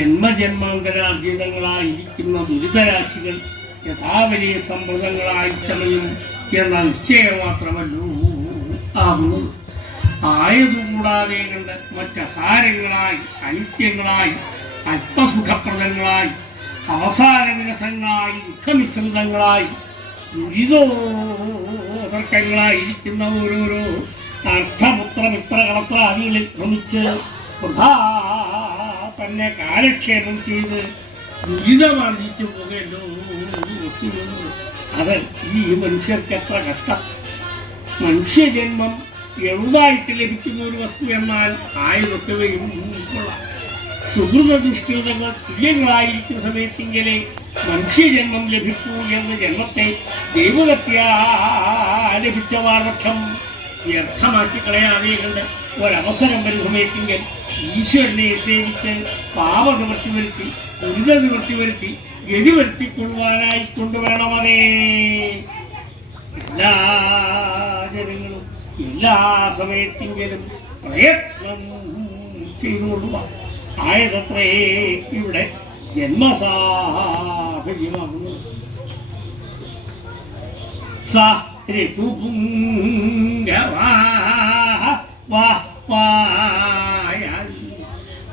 ജന്മജന്മാന്തരാർജിതങ്ങളായിരിക്കുന്ന ദുരിതരാശികൾ യഥാവലിയ സമ്പ്രദങ്ങളായി ചമയും എന്ന നിശ്ചയം മാത്രമല്ലോ ആകുന്നു. ആയതുകൂടാതെ കണ്ട് മറ്റസാരങ്ങളായി അനിത്യങ്ങളായി അല്പസുഖപ്രദങ്ങളായി അവസാന വിരസങ്ങളായി ദുഃഖമിശ്രിതങ്ങളായി ദുരിതോതർക്കങ്ങളായിരിക്കുന്ന ഓരോരോ അർത്ഥപുത്രമിത്രകളത്രാദികളിൽ ഭ്രമിച്ച് വൃഥാ തന്നെ കാലക്ഷേപം ചെയ്ത് ദുരിതമാർജിച്ചു പോകല്ലോ അവൻ ഈ മനുഷ്യർക്ക് എത്ര കഷ്ടം. മനുഷ്യജന്മം എഴുതായിട്ട് ലഭിക്കുന്ന ഒരു വസ്തു എന്നാൽ ആയതൊക്കെയും ഉൾക്കൊള്ളാം സുഹൃത ദുഷ്കൃതങ്ങൾ തുല്യങ്ങളായിരിക്കുന്ന സമയത്തെങ്കിലേ മനുഷ്യജന്മം ലഭിക്കൂ എന്ന ജന്മത്തെ ദൈവകത്യാ ലഭിച്ച വാർപക്ഷം വ്യർത്ഥമാക്കി കളയാതെ കണ്ട് ഒരവസരം വരുന്ന സമയത്തെങ്കിൽ ഈശ്വരനെ സേവിച്ച് പാപനിവൃത്തി വരുത്തി ദുരിത നിവൃത്തി വരുത്തി ഗതി വരുത്തിക്കൊള്ളുവാനായി കൊണ്ടുവരണമതേ എല്ലാ ജനങ്ങളും എല്ലാ സമയത്തെങ്കിലും പ്രയത്നം ചെയ്തുകൊള്ളുക ആയതത്രേ ഇവിടെ ജന്മസാഫല്യമാകുന്നു സാ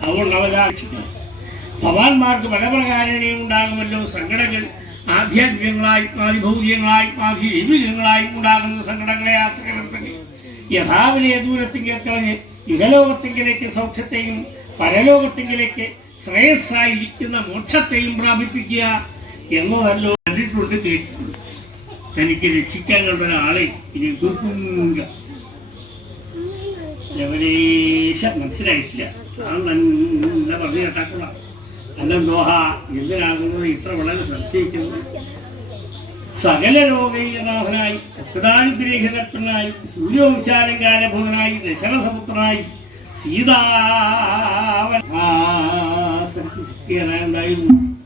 അതുകൊണ്ട് അവരാക്ഷിക്കണം ഭവാന്മാർക്ക് പല പ്രകാരണയും ഉണ്ടാകുമല്ലോ. സങ്കടങ്ങൾ ആധ്യാത്മികങ്ങളായി ആദിഭൗതികങ്ങളായി ആധിദൈവികങ്ങളായി ഉണ്ടാകുന്ന സങ്കടങ്ങളെ ആശ്രയിക്കുന്നത് യഥാവിലെ ദൂരത്തിങ്കിൽ ഇഹലോകത്തെങ്കിലേക്ക് സൗഖ്യത്തെയും പരലോകത്തിങ്കിലേക്ക് ശ്രേയസ്സായിരിക്കുന്ന മോക്ഷത്തെയും പ്രാപിപ്പിക്കുക എന്നതല്ലോ കണ്ടിട്ടുണ്ട് കേട്ടിട്ടുണ്ട്. തനിക്ക് രക്ഷിക്കാൻ കണ്ട ഒരാളെ ഇനി കുറുക്കുങ്ക ലവലേശം മനസ്സിലായിട്ടില്ല ഞാൻ തന്നെ പറഞ്ഞു കേട്ടാക്കുള്ള അല്ലെന്തോഹ എന്തിനാകുന്നത് ഇത്ര വളരെ സംശയിക്കുന്നത് സകല ലോകൈകനാഥനായി ഭക്താനുഗ്രഹിതനായി സൂര്യവംശാലങ്കാരഭൂതനായി ദശരഥപുത്രനായി സീതാവൻ ഉണ്ടായിരുന്നു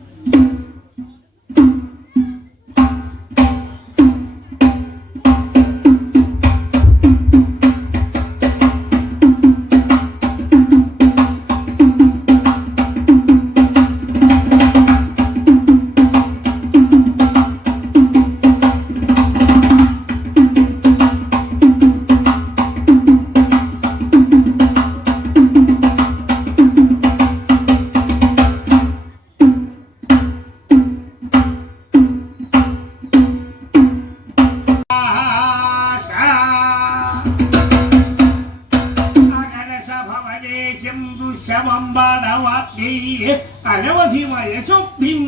വയസ്സുദ്ധിം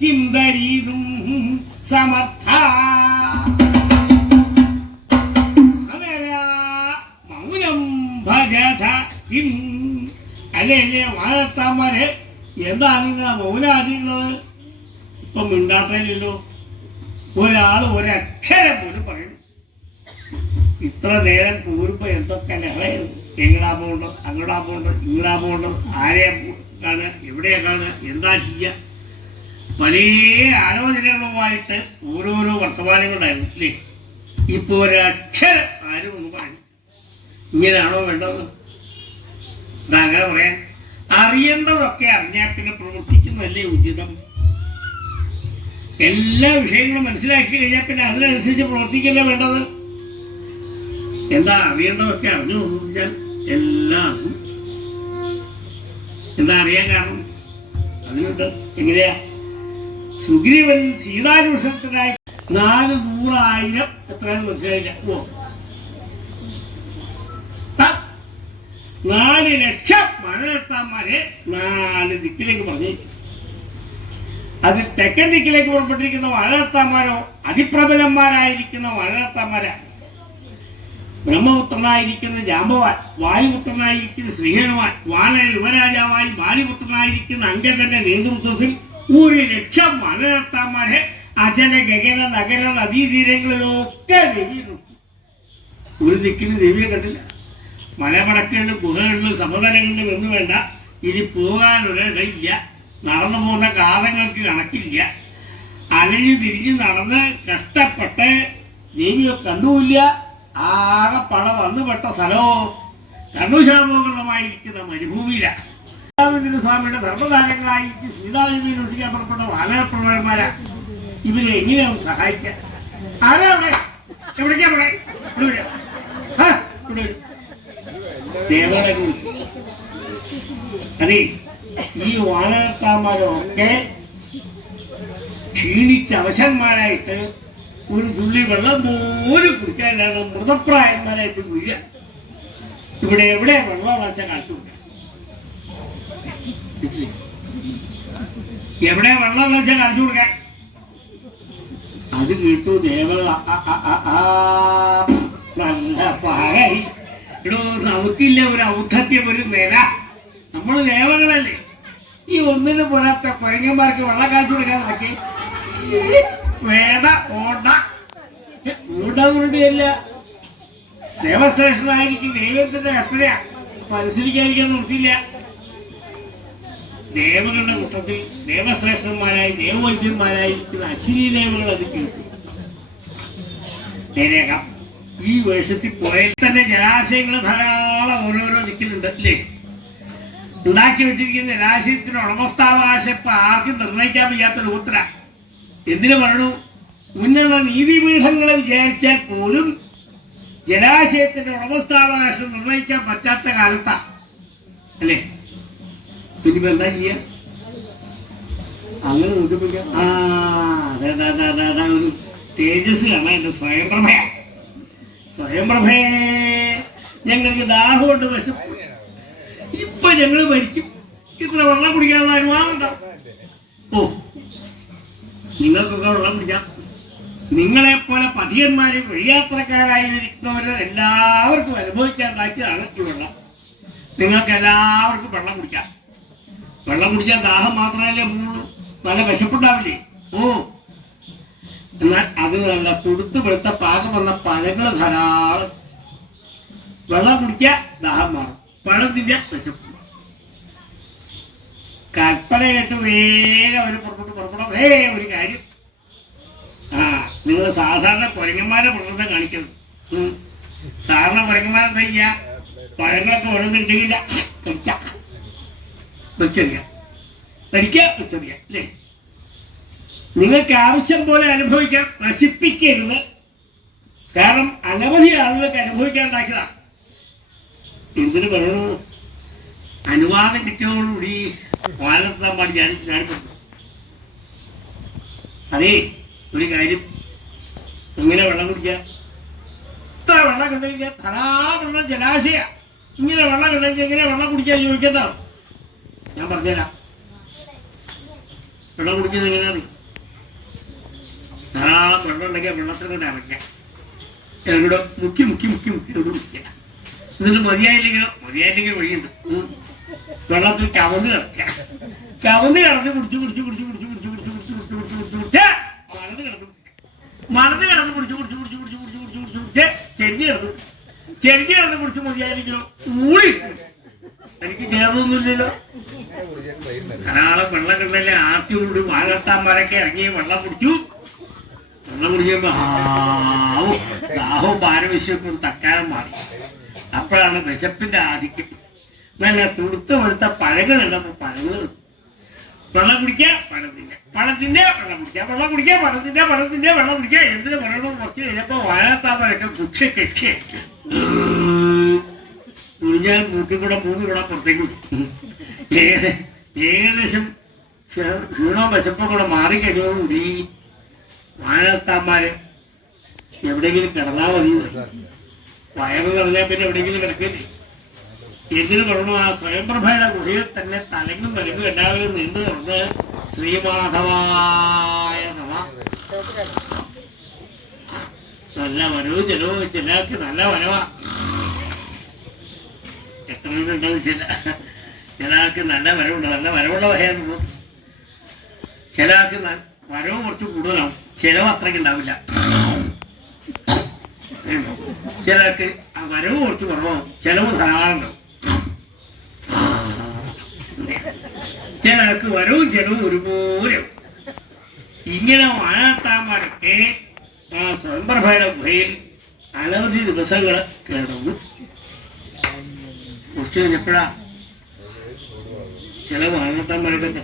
ചിന്തരീതും സമർത്ഥ. മൗനം ഭജത കിം. അല്ലേ അല്ലേ വളർത്താമരെ എന്താണ് നിങ്ങൾ മൗനാദികൾ? ഇപ്പൊ മിണ്ടാട്ടില്ലല്ലോ ഒരാൾ ഒരക്ഷരം പോലും പറയുന്നു ഇത്ര നേരം പോരുമ്പോ എന്തൊക്കെ ലഹളയായിരുന്നു. എങ്ങടാ പോകണ്ടോ അങ്ങടാ പോകണ്ടോ ഇങ്ങടാ പോകണ്ടോ ആരെയാ കാണുക എവിടെയൊക്കെയാണ് എന്താ ചെയ്യുക? പല ആലോചനകളുമായിട്ട് ഓരോരോ വർത്തമാനങ്ങളുണ്ടായിരുന്നു അല്ലേ? ഇപ്പൊ ഒരക്ഷരം ആരും ഒന്ന് പറഞ്ഞു. ഇങ്ങനെയാണോ വേണ്ടത്? അങ്ങനെ പറയാൻ അറിയേണ്ടതൊക്കെ അറിഞ്ഞാൽ പിന്നെ പ്രവർത്തിക്കുന്നതല്ലേ ഉചിതം. എല്ലാ വിഷയങ്ങളും മനസ്സിലാക്കി കഴിഞ്ഞാൽ പിന്നെ അതിനനുസരിച്ച് പ്രവർത്തിക്കല്ലേ വേണ്ടത്? എന്താ അറിയേണ്ടതൊക്കെ അറിഞ്ഞു ഞാൻ എല്ലാം. എന്താ അറിയാൻ കാരണം? അതിനുണ്ട് എങ്ങനെയാ? സുഗ്രീവൻ സീതാന്വേഷണത്തിനായി നാല് നൂറായിരം എത്രയാണെന്ന് മനസ്സിലായില്ല. ഓ. നാല് ലക്ഷം മഴയെത്താന്മാരെ നാല് ദിക്കിലേക്ക് പറഞ്ഞു അത് തെക്കൻ ദിക്കിലേക്ക് പുറപ്പെട്ടിരിക്കുന്ന വാഴത്താന്മാരോ അതിപ്രബലന്മാരായിരിക്കുന്ന വാഴത്താന്മാരാ ബ്രഹ്മപുത്രനായിരിക്കുന്ന ജാമ്പവാൻ വായുപുത്രനായിരിക്കുന്ന ശ്രീഹനുമാൻ വാനര യുവരാജാവായി ബാലിപുത്രനായിരിക്കുന്ന അങ്കദന്റെ നേതൃത്വത്തിൽ ഒരു ലക്ഷം വാനരത്താന്മാരെ അചല ഗഗന നഗര നദീതീരങ്ങളിലൊക്കെ ദേവിയിലുണ്ട് ഒരു ദിക്കിന് ദേവിയെ കണ്ടില്ല. മലമടക്കുകളിലും ഗുഹകളിലും സമതലങ്ങളിലും എന്ന് വേണ്ട ഇനി പോകാനൊരിടയില്ല. നടന്നു പോകുന്ന കാലങ്ങൾക്ക് കണക്കില്ല. അലഞ്ഞു തിരിഞ്ഞ് നടന്ന് കഷ്ടപ്പെട്ട് ദേവിയെ കണ്ടുമില്ല. ആകെ പട വന്നു പെട്ട സ്ഥലമോ കണ്ണുശാമോകരണമായിരിക്കുന്ന മരുഭൂമിയില. സീതാനന്ദ സ്വാമിയുടെ ധർമ്മദാനങ്ങളായി സീതാദേവിയെ രക്ഷിക്കാൻ പുറപ്പെട്ട വാനരപ്രമാന്മാരാ ഇവരെ എങ്ങനെയാണ് സഹായിക്കാൻ ആരാ അവിടെ? എവിടേക്കാ അവിടെ അതെ ഈ വാനരത്താന്മാരൊക്കെ ക്ഷീണിച്ച അവശന്മാരായിട്ട് ഒരു തുള്ളി വെള്ളം പോലും കുടിക്കാനില്ലാതെ മൃതപ്രായന്മാരായിട്ട് വീഴുക ഇവിടെ എവിടെ വെള്ളം വെച്ച കാട്ടുമില്ല എവിടെ വെള്ളം വെച്ച കാണിച്ചു കൊടുക്കാൻ അത് കേട്ടു ദേവത നമുക്കില്ല ഒരു ഔദ്ധത്യം ഒരു നില നമ്മൾ ദേവകളല്ലേ. ഈ ഒന്നിന് പോരാത്ത പഴങ്ങന്മാർക്ക് വെള്ളം കാണിച്ചു കൊടുക്കാൻ നോക്കി വേദ ഓട. ദൈവത്തിന്റെ കൽപ്പനയാ അപ്പൊ അനുസരിക്കാതിരിക്കാൻ നിർത്തിയില്ല. ദേവകളുടെ കൂട്ടത്തിൽ ദേവശ്രേഷ്ഠന്മാരായി ദേവവൈദ്യന്മാരായിരിക്കുന്ന അശ്വിനി ദേവകൾ അത് കേൾക്കും ഈ വേഷത്തിൽ പോയാൽ തന്നെ ജലാശയങ്ങൾ ധാരാളം ഓരോരോ ദിക്കിലുണ്ട് അല്ലേ? ഉണ്ടാക്കി വെച്ചിരിക്കുന്ന ജലാശയത്തിന് ഉടമസ്ഥാവകാശം ഇപ്പൊ ആർക്കും നിർണയിക്കാൻ വയ്യാത്ത രൂപത്തില എന്തിനു പറഞ്ഞു? ഉന്നത നീതിപീഠങ്ങളെ വിചാരിച്ചാൽ പോലും ജലാശയത്തിന്റെ ഉടമസ്ഥാവകാശം നിർണയിക്കാൻ പറ്റാത്ത കാലത്താ. അല്ലേ? പിന്നെ എന്താ ചെയ്യ? അങ്ങനെ നോക്കിയപ്പോ ആ അതെ അതെ അതെ അതെ അതെ ഒരു തേജസ് കാണാൻ എന്റെ സ്വയംപ്രഭയ സ്വയംപ്രഭയെ ഞങ്ങൾക്ക് ദാഹമുണ്ട് വിശപ്പ് ഇപ്പൊ ഞങ്ങൾ മരിക്കും. ഇത്ര വെള്ളം കുടിക്കാനുള്ള അനുവാദം ഉണ്ടാവും ഓ നിങ്ങൾക്കൊക്കെ വെള്ളം കുടിക്കാം. നിങ്ങളെപ്പോലെ പതിയന്മാരും വഴിയാത്രക്കാരായിരിക്കുന്നവര് എല്ലാവർക്കും അനുഭവിക്കാൻ ഉണ്ടാക്കിയതാണ് ഈ വെള്ളം. നിങ്ങൾക്ക് എല്ലാവർക്കും വെള്ളം കുടിക്കാം. വെള്ളം കുടിച്ചാൽ ദാഹം മാത്രമല്ലേ പോകുള്ളൂ നല്ല വിശപ്പുണ്ടാവില്ലേ? ഓ. എന്നാൽ അത് നല്ല തുടുത്ത് വെളുത്ത പാകം വന്ന പഴങ്ങൾ ധാരാളം. വെള്ളം കുടിക്കുക ദാഹം മാറും. പഴം തിന്ന വിശപ്പ്. കൽപ്പന കേട്ട് വേഗം അവർ പുറപ്പെട്ടു പുറപ്പെടാം. ഏ ഒരു കാര്യം. ആ നിങ്ങൾ സാധാരണ കുരങ്ങന്മാരെ പ്രകൃതം കാണിക്കണം. സാധാരണ കുരങ്ങന്മാരെ ചെയ്യാ? പഴങ്ങളൊക്കെ ഓരോന്നുണ്ടെങ്കില്ല കഴിക്കാം വെച്ചറിയാം കഴിക്കാം അല്ലേ? നിങ്ങൾക്ക് ആവശ്യം പോലെ അനുഭവിക്കാം. നശിപ്പിക്കരുത്. കാരണം അനവധി ആളുകൾക്ക് അനുഭവിക്കാൻ ഉണ്ടാക്കിയതാ എന്തിനു പറയണു? അനുവാദം കിട്ടിയോടുകൂടി വാഴത്താൻ പാടി ഞാൻ പറഞ്ഞു. അതേ ഒരു കാര്യം. എങ്ങനെ വെള്ളം കുടിക്കാം ഇത്ര വെള്ളം ധാരാളം വെള്ളം ജലാശയ. ഇങ്ങനെ വെള്ളം കണ്ടെങ്കിൽ എങ്ങനെ വെള്ളം കുടിക്കാൻ ചോദിക്കണ്ട. ഞാൻ പറഞ്ഞുതരാം. വെള്ളം കുടിക്കുന്നത് എങ്ങനെയാണ്? ധാരാളം വെള്ളം ഉണ്ടെങ്കിൽ വെള്ളത്തിൽ കൂടെ ഇറങ്ങാം എവിടെ മുക്കി മുക്കി മുക്കി മുക്കി ഇവിടെ കുടിക്കുക. എന്നിട്ട് മതിയായില്ലെങ്കിലോ? മതിയായില്ലെങ്കിൽ വഴിയുണ്ട്. വെള്ളത്തിൽ ചവന്ന് കിടക്കുക ചവന്ന് കിടന്ന് കുടിച്ച് കുടിച്ച് കുടിച്ച് കുടിച്ച് കുടിച്ച് കുടിച്ച് കുടിച്ച് കുടിച്ച് കുടിച്ച് കുടിച്ച് കുടിച്ച് മറന്ന് കിടന്നു മറന്ന് കിടന്ന് കുടിച്ച് കുടിച്ച് കുടിച്ച് കുടിച്ച് കുടിച്ച് കുടിച്ച് കുടിച്ച് കുടിച്ച് ചെരിഞ്ഞ് കിടന്നു ചെരിഞ്ഞ് കിടന്ന് കുടിച്ച് മതിയായില്ലെങ്കിലോ ഊടി എനിക്ക് ചേർന്നൊന്നുമില്ലല്ലോ ധാരാളം വെള്ളം കിട്ടല്ലേ ആർത്തി കൊണ്ട് വാഴത്താന്മാരൊക്കെ ഇറങ്ങി വെള്ളം കുടിച്ചു വെള്ളം കുടിക്കുമ്പോ ഹാവും ദാഹവും പാരവശ്യമൊക്കെ തക്കാലം മാറി അപ്പോഴാണ് വിശപ്പിന്റെ ആധിക്യം നല്ല തുടുത്ത വെളുത്ത പഴകളുണ്ട് അപ്പൊ പഴങ്ങൾ വെള്ളം കുടിക്കുക പഴത്തിന്റെ പഴത്തിന്റെ വെള്ളം കുടിക്കുക. വെള്ളം കുടിക്കുക പഴത്തിന്റെ പഴത്തിന്റെ വെള്ളം കുടിക്കുക. എന്തിനു വെള്ളം കുറച്ച് കഴിഞ്ഞപ്പോ വാഴത്താമരൊക്കെ ഭിക്ഷ കക്ഷ തുണിഞ്ഞാൽ മൂക്കി കൂടെ മൂക്കി കൂടെ പുറത്തേക്കും ഏകദേശം ക്ഷീണോ വിശപ്പും കൂടെ മാറിക്കഴിഞ്ഞോടുകൂടി വാഴത്താമാര് എവിടെയെങ്കിലും കിടന്നാ മതി വയറ് നിറഞ്ഞാൽ പിന്നെ എവിടെയെങ്കിലും കിടക്കില്ലേ? എന്തിനു തുടർന്ന് ആ സ്വയംപ്രഭയുടെ ഗുഹയിൽ തന്നെ തലങ്ങും തലങ്ങും എല്ലാവരും നിന്ന് തുടർന്ന് ശ്രീമാധവായ നമ. നല്ല വനവും ജലവും ചിലർക്ക് നല്ല വനവാ. എത്ര ഉണ്ടെന്ന് ചില ചിലർക്ക് നല്ല വരവുണ്ട് നല്ല വരവുള്ള വഹയാണെന്ന് ചിലർക്ക് വരവ് കുറച്ച് കൂടുതലാവും ചിലവ് അത്രയ്ക്ക് ഉണ്ടാവില്ല. ചിലർക്ക് ആ വരവ് കുറച്ച് കുറവാവും. ചിലവ് ധാരാളം ഉണ്ടാവും. ചിലർക്ക് വരവും ചെലവും ഒരുപോലെ. ഇങ്ങനെ വാഴത്താന്മാരൊക്കെ ആ സ്വയംപ്രഭയുടെ ഗുഹയിൽ അനവധി ദിവസങ്ങൾ കിടന്നു. കുറച്ച് കഴിഞ്ഞപ്പോഴാ ചില വാഴത്താന്മാരൊക്കെ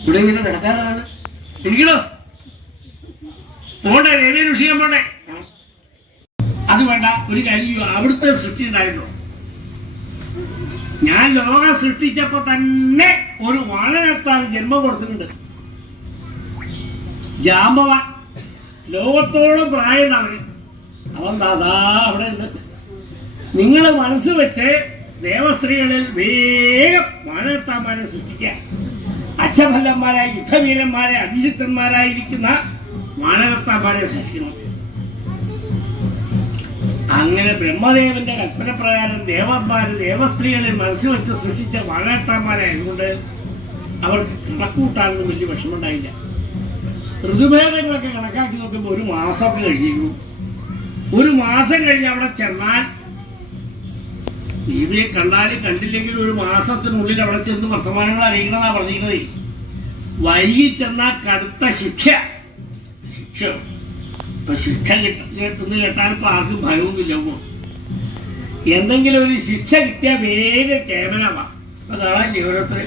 ഇവിടെ ഇങ്ങനെ കിടക്കാതാണ് എനിക്കോ പോണ്ടേ രവി ഋഷിയം പോട്ടെ വേണ്ട ഒരു കാര്യം. അവിടുത്തെ സൃഷ്ടി ഉണ്ടായിരുന്നു. ഞാൻ ലോകം സൃഷ്ടിച്ചപ്പോ തന്നെ ഒരു വാഴനത്താൻ ജന്മം കൊടുത്തിട്ടുണ്ട്. ജാമ്പവ. ലോകത്തോളം പ്രായമാണ് അവൻ ദാദാ അവിടെ ഉണ്ട്. നിങ്ങൾ മനസ്സ് വെച്ച് ദേവസ്ത്രീകളിൽ വേഗം വാഴത്താന്മാരെ സൃഷ്ടിക്കുക. അച്ഛഫല്ലന്മാരായി യുദ്ധവീരന്മാരെ അതിശക്തന്മാരായിരിക്കുന്ന വാനരത്താന്മാരെ സൃഷ്ടിക്കണം. അങ്ങനെ ബ്രഹ്മദേവന്റെ കൽപ്പന പ്രകാരം ദേവന്മാര് ദേവസ്ത്രീകളെ മനസ്സിൽ വെച്ച് സൃഷ്ടിച്ച വാഴത്താന്മാരായതുകൊണ്ട് അവർക്ക് കണക്കൂട്ടാനൊന്നും വലിയ വിഷമമുണ്ടായില്ല. ഋതുഭേദങ്ങളൊക്കെ കണക്കാക്കി നോക്കുമ്പോൾ ഒരു മാസമൊക്കെ കഴിഞ്ഞിരുന്നു. ഒരു മാസം കഴിഞ്ഞ് അവിടെ ചെന്നാൽ ദേവിയെ കണ്ടാലും കണ്ടില്ലെങ്കിലും ഒരു മാസത്തിനുള്ളിൽ അവിടെ ചെന്ന് വർത്തമാനങ്ങൾ അറിയിക്കണമെന്നാണ് പറഞ്ഞിരിക്കുന്നത് വൈകി ചെന്നാൽ കടുത്ത ശിക്ഷ. ശിക്ഷ. ഇപ്പൊ ശിക്ഷ കിട്ടുന്ന കേട്ടാൽ ഇപ്പൊ ആർക്കും ഭയവുമില്ല. എന്തെങ്കിലും ഒരു ശിക്ഷ കിട്ടിയാൽ വേഗം കേവലമാ അതാണ് ഓരോരുത്തർ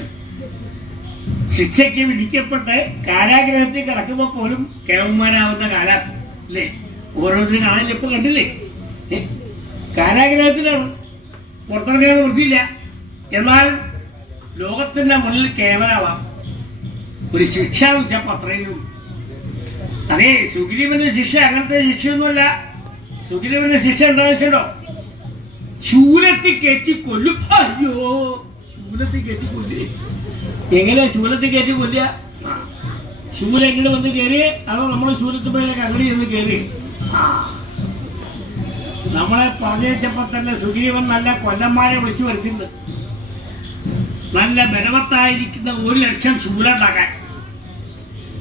ശിക്ഷയ്ക്ക് വിധിക്കപ്പെട്ട് കാരാഗ്രഹത്തിൽ കിടക്കുമ്പോൾ പോലും കേവന്മാരാവുന്ന കാല അല്ലേ? ഓരോരുത്തരും കാണാൻ ഇപ്പൊ കണ്ടില്ലേ? കാരാഗ്രഹത്തിലാണ്. പുറത്തിറങ്ങാൻ വൃത്തിയില്ല. എന്നാൽ ലോകത്തിന്റെ മുന്നിൽ കേവലമാണ് ഒരു ശിക്ഷ വെച്ചപ്പോൾ അത്രയും അതെ സുഗ്രീവന്റെ ശിക്ഷ അങ്ങനത്തെ ശിക്ഷയൊന്നുമല്ല. സുഗ്രീവന്റെ ശിക്ഷ എന്താണെന്നുണ്ടോ ശൂലത്തിൽ കയറ്റി കൊല്ലും. അയ്യോ ശൂലത്തിൽ കയറ്റി കൊല്ലി. എങ്ങനെ ശൂലത്തിൽ കയറ്റി കൊല്ലുക? ശൂല എങ്ങനെ വന്ന് കയറി അതോ നമ്മൾ ശൂലത്തിൽ പോയി അങ്ങനെ ചെന്ന് കയറി? നമ്മളെ പറഞ്ഞപ്പോ തന്നെ സുഗ്രീവൻ നല്ല കൊല്ലന്മാരെ വിളിച്ചു വരുത്തുന്നുണ്ട് നല്ല ബലവത്തായിരിക്കുന്ന ഒരു ലക്ഷം ശൂലം ഉണ്ടാക്കാൻ.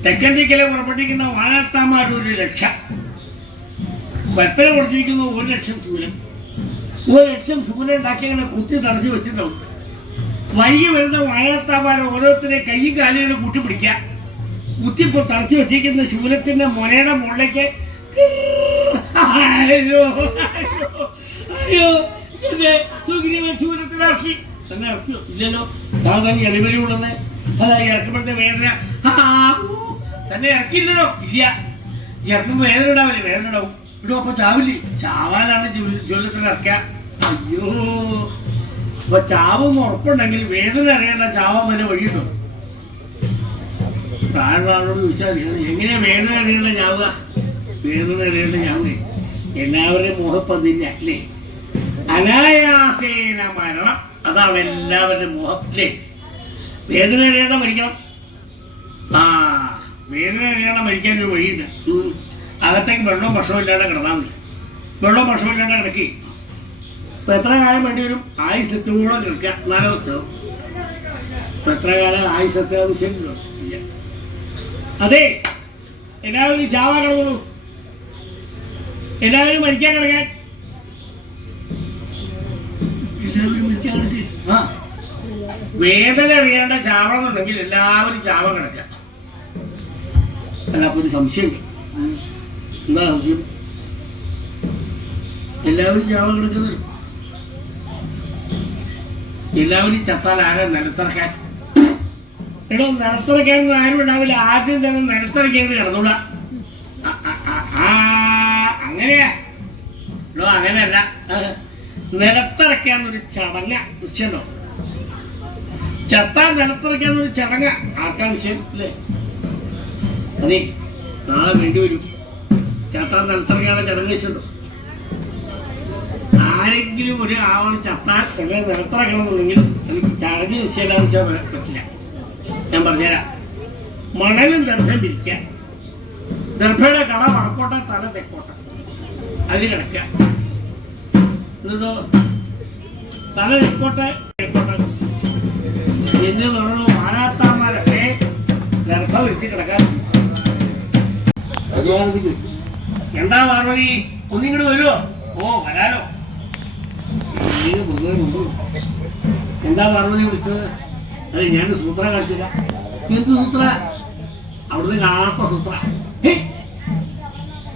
തെക്കൻ ദിക്കിലെ പുറപ്പെട്ടിരിക്കുന്ന വാഴത്താമാർ ഒരു ലക്ഷം വെപ്പന കൊടുത്തിരിക്കുന്ന ഒരു ലക്ഷം ശൂലം. ഒരു ലക്ഷം ശൂലം ഉണ്ടാക്കി അങ്ങനെ കുത്തി തറഞ്ഞു വെച്ചിട്ടുണ്ടാവും. വൈകി വരുന്ന വാഴത്താമാരെ ഓരോരുത്തരെ കൈയും കാലുകൾ കൂട്ടിപ്പിടിക്കുക. കുത്തിപ്പോ തറച്ചു വെച്ചിരിക്കുന്ന ശൂലത്തിന്റെ മുനയുടെ മുകളിലേക്ക് അയ്യോ അയ്യോ ഇല്ലല്ലോ സാധാരണ എളിവരി ഉള്ളത് അതാ ഇറക്കുമ്പോഴത്തെ വേദന. ആ, തന്നെ ഇറക്കില്ലല്ലോ ഇല്ല. ഇറക്കുമ്പോ വേദന ഉണ്ടാവില്ലേ വേദന ഉണ്ടാവും ഇവിടെ അപ്പൊ ചാവില്ലേ? ചാവാനാണ് ജ്വലത്തിൽ ഇറക്കുക. അയ്യോ. അപ്പൊ ചാവും ഉറപ്പുണ്ടെങ്കിൽ വേദന അറിയേണ്ട ചാവാൻ വല്ല വഴിയുണ്ടോ? പ്രായമുള്ളവരോട് ചോദിച്ചാൽ എങ്ങനെയാ വേദന അറിയേണ്ട ചാവുക? വേദന അറിയേണ്ട ചാവുക എല്ലാവരുടെയും മോഹപ്പതില്ല അല്ലേ? അനായാസേന മരണം. അതാണ് എല്ലാവരുടെയും മോഹം അല്ലേ? വേദന അറിയേണ്ട മരിക്കണം. ആ വേദന അറിയാണ്ട് മരിക്കാൻ ഒരു വഴിയില്ല. അകത്തേക്ക് വെള്ളവും ഭക്ഷണവും ഇല്ലാതെ കിടന്നാൽ മതി. വെള്ളവും ഭക്ഷണവും ഇല്ലാതെ കിടക്കി. ഇപ്പൊ എത്ര കാലം വേണ്ടി വരും? ആയുസ് എത്തുമ്പോഴും കിടക്കുക നാലോ ഉത്തരവ് ഇപ്പൊ എത്ര കാലം ആയുസ് എത്താന്ന് ശരിയല്ലോ ഇല്ല. അതെ. എല്ലാവരും ചാവാൻ കിടന്നുള്ളൂ എല്ലാവരും മരിക്കാൻ കിടക്കാൻ. എല്ലാവരും മരിക്കാൻ കിടക്ക്. ആ. വേദന അറിയാണ്ട ചാവണമെന്നുണ്ടെങ്കിൽ എല്ലാവരും ചാവ കിടക്കാം അല്ല അപ്പൊ ഒരു സംശയമില്ല എന്താ സംശയം. എല്ലാവരും ചാവാൻ കിടക്കുന്നത് എല്ലാവരും ചത്താൽ ആരാ നിലത്തിറക്കാൻ? എടോ നിലത്തിറക്കാൻ ആരും ഉണ്ടാവില്ല. ആദ്യം തന്നെ നിലത്തിറക്കിയത് കിടന്നൂടാ അങ്ങനെയാ. എടോ അങ്ങനെയല്ല. ആ, നിലത്തിറക്കാന്നൊരു ചടങ്ങ. നിശ്ചയണ്ടോ ചത്താൻ നിലത്തിറക്കാന്നൊരു ചടങ്ങ. ആർക്കാ നിശ്ചയം അല്ലേ? അതെ നാളെ വേണ്ടി വരും. ചത്താൻ നിലത്തിറങ്ങിയാണ് ചടങ്ങ് വെച്ചിട്ടു ആരെങ്കിലും ഒരു ആവണ ചത്താൻ കൊണ്ടേ നിലത്തിറക്കണമെന്നുണ്ടെങ്കിൽ എനിക്ക് ചടങ്ങ് നിശ്ചയില്ലാന്ന് വെച്ചാൽ പറ്റില്ല. ഞാൻ പറഞ്ഞുതരാം. മണലും ദർഭം പിരിക്കുക ദർഭയുടെ കട വടക്കോട്ടെ തല തെക്കോട്ടെ. അതിൽ കിടക്കുക. എന്നിട്ടോ? തല തെക്കോട്ടെ തെക്കോട്ടെ. എന്ന് പറഞ്ഞു? എന്താ പാർവതി? ഒന്നിങ്ങോട്ട് വരുമോ ഓ വരാലോ. എന്താ പാർവതി വിളിച്ചത്? അത് ഞാൻ സൂത്ര കളിച്ചില്ല എന്ത് സൂത്ര? അവിടുന്ന് കാണാത്ത സൂത്ര.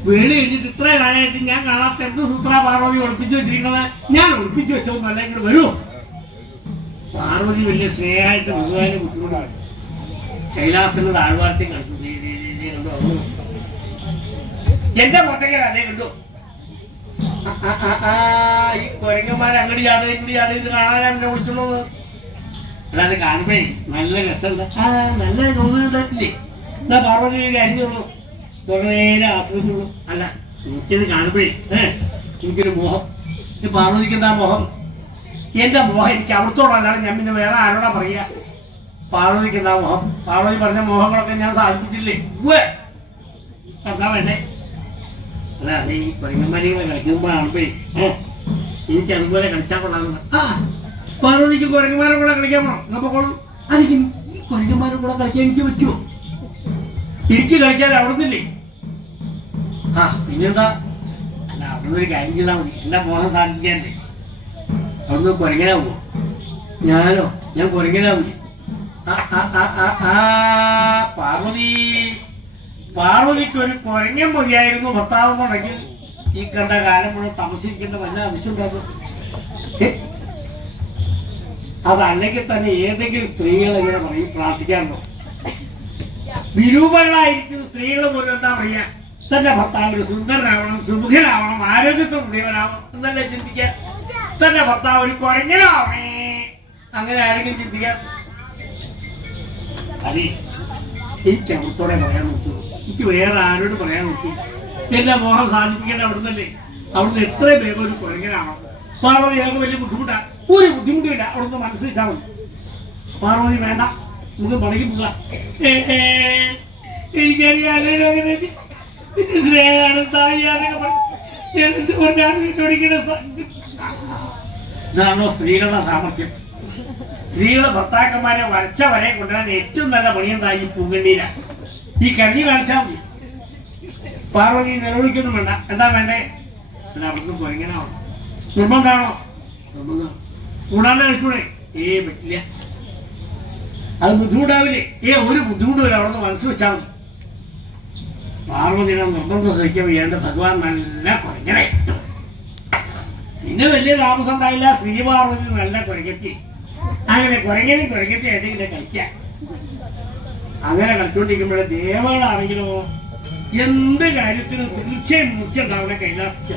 വേണി കഴിഞ്ഞിട്ട് ഇത്ര കാലമായിട്ട് ഞാൻ കാണാത്ത എന്ത് സൂത്ര പാർവതി ഒളിപ്പിച്ചു വെച്ചിരിക്കുന്നത്? ഞാൻ ഒളിപ്പിച്ചു വെച്ചോന്നല്ല ഇങ്ങോട്ട് വരുമോ പാർവതി വലിയ സ്നേഹമായിട്ട് ഭഗവാനെ ബുദ്ധിമുട്ടാണ്. കൈലാസന് താഴ്വാരത്തിൽ കളിച്ചു എന്റെ മുത്തങ്ങ അതേ കണ്ടു ഈ കുരങ്ങന്മാരെ അങ്ങോട്ട് ചാട് ഇങ്ങോട്ട് ചാട് ഇത് കാണാൻ എന്നെ വിളിച്ചുള്ളത് അല്ലാതെ കാണുമ്പേ നല്ല രസമുണ്ട്. നല്ല തോന്നുന്നുണ്ടല്ലേ എന്നാ പാർവതി അരിഞ്ഞുള്ളൂ നേരം ആസ്വദിച്ചുള്ളൂ അല്ല എനിക്കത് കാണുമ്പോഴേ ഏഹ് എനിക്കൊരു മോഹം. ഇത് പാർവതിക്ക് മോഹം? എന്റെ മോഹം എനിക്ക് അവിടത്തോടല്ലാതെ ഞാൻ പിന്നെ വേറെ ആരോടാ പറയുക പാർവതിക്ക് മോഹം? പാർവതി പറഞ്ഞ മോഹങ്ങളൊക്കെ ഞാൻ സാധിപ്പിച്ചില്ലേ. എന്താ വേണ്ടേ. അല്ല അത് ഈ കുരങ്ങന്മാരികളെ കളിക്കുമ്പോഴാകുമ്പോഴേ ഏ എനിക്ക് അതുപോലെ കളിച്ചാൽ കൊള്ളാമെന്ന്. ആ പാർവതിക്ക് കുരങ്ങന്മാരെ കൂടെ കളിക്കാൻ പോണം. എന്നാ അതിക്കും ഈ കുരങ്ങന്മാരെ കൂടെ കളിക്കാൻ എനിക്ക് പറ്റുമോ എനിക്ക് കളിക്കാൻ അവിടുന്നില്ലേ? ആ പിന്നെന്താ? അല്ല അവിടുന്ന് ഒരു കാര്യം ചെയ്താൽ മതി. എന്റെ പോകാൻ സാധിക്കാണ്ടേ അവിടുന്ന് ഞാനോ? ഞാൻ കുരങ്ങനാവൂ ആ, ആ, ആ, ആ, ആ, പാർവതി. പാർവതിക്ക് ഒരു കുരങ്ങൻ മതിയായിരുന്നു ഭർത്താവെന്നുണ്ടെങ്കിൽ ഈ കണ്ട കാലം മുഴുവൻ താമസിക്കേണ്ട വല്ല ആവശ്യമുണ്ടാകും? അതല്ലെങ്കിൽ തന്നെ ഏതെങ്കിലും സ്ത്രീകൾ ഇങ്ങനെ പറയും പ്രാർത്ഥിക്കാറുണ്ടോ? വിരൂപങ്ങളായിരിക്കുന്ന സ്ത്രീകൾ പോലും എന്താ പറയാ തന്റെ ഭർത്താവിന് സുന്ദരനാവണം സുമുഖനാവണം ആരോഗ്യത്തിനുള്ളവനാവണം എന്നല്ലേ ചിന്തിക്കുക? തന്റെ ഭർത്താവ് ഒരു കുരങ്ങനാവണേ. അങ്ങനെ ആരെങ്കിലും ചിന്തിക്കാം അതെ. ഈ ചെറുത്തോടെ പറയാൻ നോക്കൂ. എനിക്ക് വേറെ ആരോട് പറയാൻ നോക്കി. എല്ലാ മോഹം സാധിപ്പിക്കേണ്ട അവിടുന്നല്ലേ. അവിടുന്ന് എത്ര വേഗം ഒരു കുരങ്ങനാണോ പാർവതി ഞങ്ങൾക്ക് വലിയ ബുദ്ധിമുട്ടാ. ഒരു ബുദ്ധിമുട്ടില്ല അവിടുന്ന് മനസ്സിലാ മതി. പാർവതി വേണ്ട. നമുക്ക് പണിക്ക് പോകാം. ഇതാണോ സ്ത്രീകളുടെ സാമർഥ്യം. സ്ത്രീകളെ ഭർത്താക്കന്മാരെ വരച്ച വരെ കൊണ്ടുവരാൻ ഏറ്റവും നല്ല പണിയെന്താ ഈ പൂങ്കണ്ണീര? ഈ കഞ്ഞി കാണിച്ചാൽ പാർവതി നിലവിളിക്കൊന്നും വേണ്ട. എന്താ വേണ്ടേ? പിന്നെ അവിടുന്ന് കുരങ്ങനാവണം നിർബന്ധമാണോ? നിർബന്ധം കൂടാണ്ട് കഴിക്കൂടെ ഏ പറ്റില്ല. അത് ബുദ്ധിമുട്ടാവില്ലേ? ഏ ഒരു ബുദ്ധിമുട്ടുമില്ല അവിടെ നിന്ന് മനസ്സ് വെച്ചാൽ മതി. പാർവതിനെ നിർബന്ധം സഹിക്കാൻ വേണ്ട ഭഗവാൻ നല്ല കുരങ്ങനെ പിന്നെ വലിയ താമസം ഉണ്ടായില്ല. ശ്രീപാർവതി നല്ല കുരങ്ങത്തി അങ്ങനെ കുരങ്ങനും കുരങ്ങത്തി ഏതെങ്കിലും കളിക്കാം. അങ്ങനെ കളിച്ചുകൊണ്ടിരിക്കുമ്പോഴേ ദേവകളാണെങ്കിലോ എന്ത് കാര്യത്തിനും തീർച്ചയായും മുറിച്ചുണ്ടാവുന്ന കൈലാസിച്ച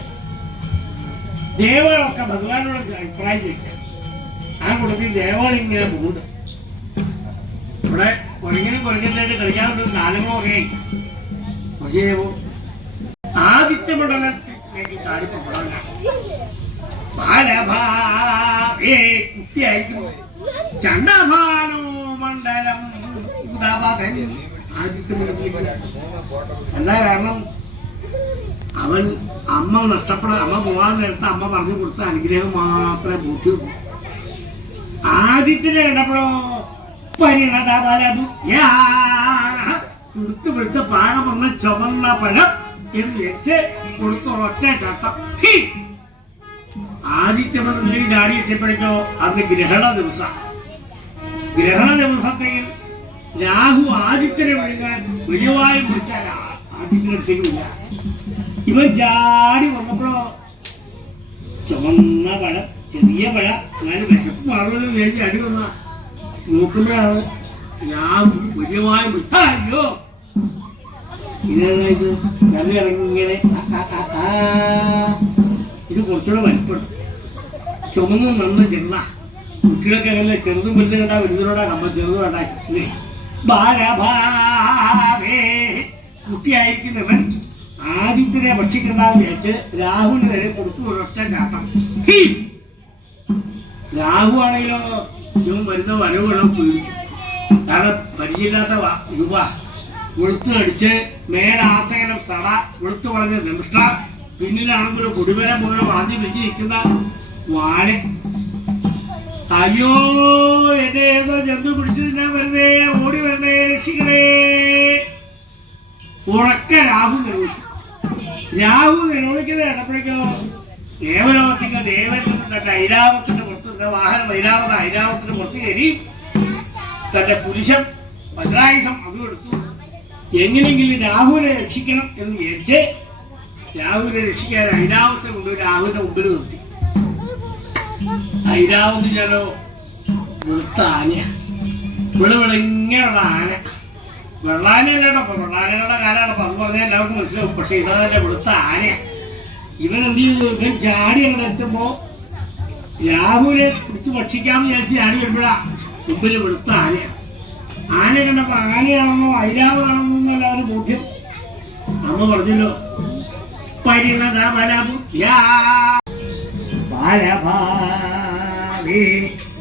ദേവകളൊക്കെ ഭഗവാനോട് അഭിപ്രായം ചോദിക്കാം ആ കൂട്ടത്തിൽ ദേവകൾ ഇങ്ങനെ പോകുന്നുണ്ട് ഇവിടെ കുരങ്ങനും കുരങ്ങനായിട്ട് കളിക്കാനുള്ള കാലങ്ങളൊക്കെ പക്ഷേ ആദിത്യമണ്ഡലത്തിലേക്ക് ചാടിപ്പോഴല്ല ബാലഭാവേ കുട്ടിയായിരിക്കും. ചണ്ടഭാനോ മണ്ഡലം ഉദാപാതൻ ആദിത്യമണ്ഡലത്തിലേക്ക് എന്താ കാരണം? അവൻ അമ്മ നഷ്ടപ്പെടാൻ അമ്മ പോകാൻ നേരത്തെ അമ്മ പറഞ്ഞു കൊടുത്ത അനുഗ്രഹം മാത്രമേ ബോധ്യമുള്ളൂ പരിണത ബലബുദ്ധ്യാ കൊടുത്തു പിടുത്ത പാഴം വന്ന ചുവന്ന പഴം എന്ന് വെച്ച് കൊടുത്ത ഒറ്റ ചട്ടം! ആദിത്യ മന്ത്രി ചാടി എത്തിയപ്പോഴേക്കോ അന്ന് ഗ്രഹണ ദിവസം. ഗ്രഹണ ദിവസത്തിൽ രാഹു ആദിത്യനെ വിഴുങ്ങാൻ വെളിവായി വിളിച്ചാൽ ആദിത്യത്തിനുമില്ല ഇവൻ ചാടി വന്നപ്പോഴോ ചുമന്ന പഴ ചെറിയ പഴ ഞാൻ വിശപ്പ് മാറുമെന്ന് വിചാരിച്ച് അടി വന്ന നോക്കുമ്പോഴാണ് രാഹു വലിയവായി അയ്യോ! ഇതെന്താ ഇത്? നല്ല ഇങ്ങനെ ആ, ആ. ഇത് കുറച്ചുകൂടെ വലിപ്പുണ്ട് ചുമന്ന് നന്ന് ചെന്ന കുട്ടികളൊക്കെ അങ്ങനെ ചെറുതും വലുതും കണ്ടാ വലുതിനോടാ കമ്പ ചെറുതും ഉണ്ടാക്കി ബാലഭാവേ. കുട്ടിയായിരിക്കുന്നവൻ ആദിത്യനെ ഭക്ഷിക്കണ്ടെന്ന് വിചാരിച്ച് രാഹുവിന് വരെ കൊടുത്തു ഒരൊറ്റ ചാട്ടം! രാഹു ആണെങ്കിലോ ഇവൻ വരുന്ന വരവുകളും കാരണം പരിചയമില്ലാത്ത യുവ വെളുത്ത് അടിച്ച് മേലാസകനം സട വെളുത്തു വളഞ്ഞ നിമിഷ പിന്നിലാണെങ്കിലും കുടിവരം പോലെ വളഞ്ഞു വെച്ച് നിൽക്കുന്ന വാൽ അയ്യോ എന്നെ ഏതോ ജന്തു പിടിച്ചു വരുന്നേ. ഓടി വരണേ രക്ഷിക്കണേ. ഉറക്ക രാഹു നിർവഹിച്ചു രാഹു നിർവഹിക്കുന്ന ഇടപ്പഴേക്കോ ദേവലോകത്തിന്റെ ദേവന്റെ ഐരാവത്തിന്റെ പുറത്ത് വാഹനം ഐരാവത ഐരാവത്തിന്റെ പുറത്ത് കയറി തന്റെ പുരുഷം വജ്രായുധം അതും എടുത്തു എങ്ങനെയെങ്കിലും രാഹുവിനെ രക്ഷിക്കണം എന്ന് വിചാരിച്ച് രാഹുവിനെ രക്ഷിക്കാൻ ഐരാവത്തെ കൊണ്ട് രാഹുവിന്റെ മുമ്പിൽ നിർത്തി. ഐരാവത്ത് ഞാനോ വെളുത്ത ആനയ വെളുവിളിങ്ങനെയുള്ള ആന. വെള്ളാനല്ലേട്ടോ വെള്ളാനകളുടെ കാലാണ് അത് പറഞ്ഞാൽ എല്ലാവർക്കും മനസ്സിലാവും. പക്ഷെ ഇതന്നെ വെളുത്ത ആനയാ ഇവൻ എന്ത് ചെയ്തു? ഇവൻ ചാടി അവിടെ എത്തുമ്പോ രാഹുവിനെ പിടിച്ച് ഭക്ഷിക്കാമെന്ന് വിചാരിച്ച് ചാടി വരുമ്പോഴാ മുമ്പിൽ വെളുത്ത ആനയാ ആന കണ്ടപ്പോ ആനയാണെന്നോ ഐരാവാണെന്നോ എന്നല്ല അവന് ബോധ്യം. അമ്മ പറഞ്ഞല്ലോ പരിണത ബാലഭാവേ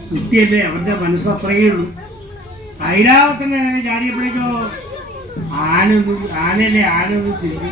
കുട്ടിയല്ലേ അവരുടെ മനസ്സത്രയും ഐരാവത്തിന് ചാടിയപ്പോഴേക്കോ ആനൊന്ന് ആനല്ലേ ആനൊന്ന് ചിന്തി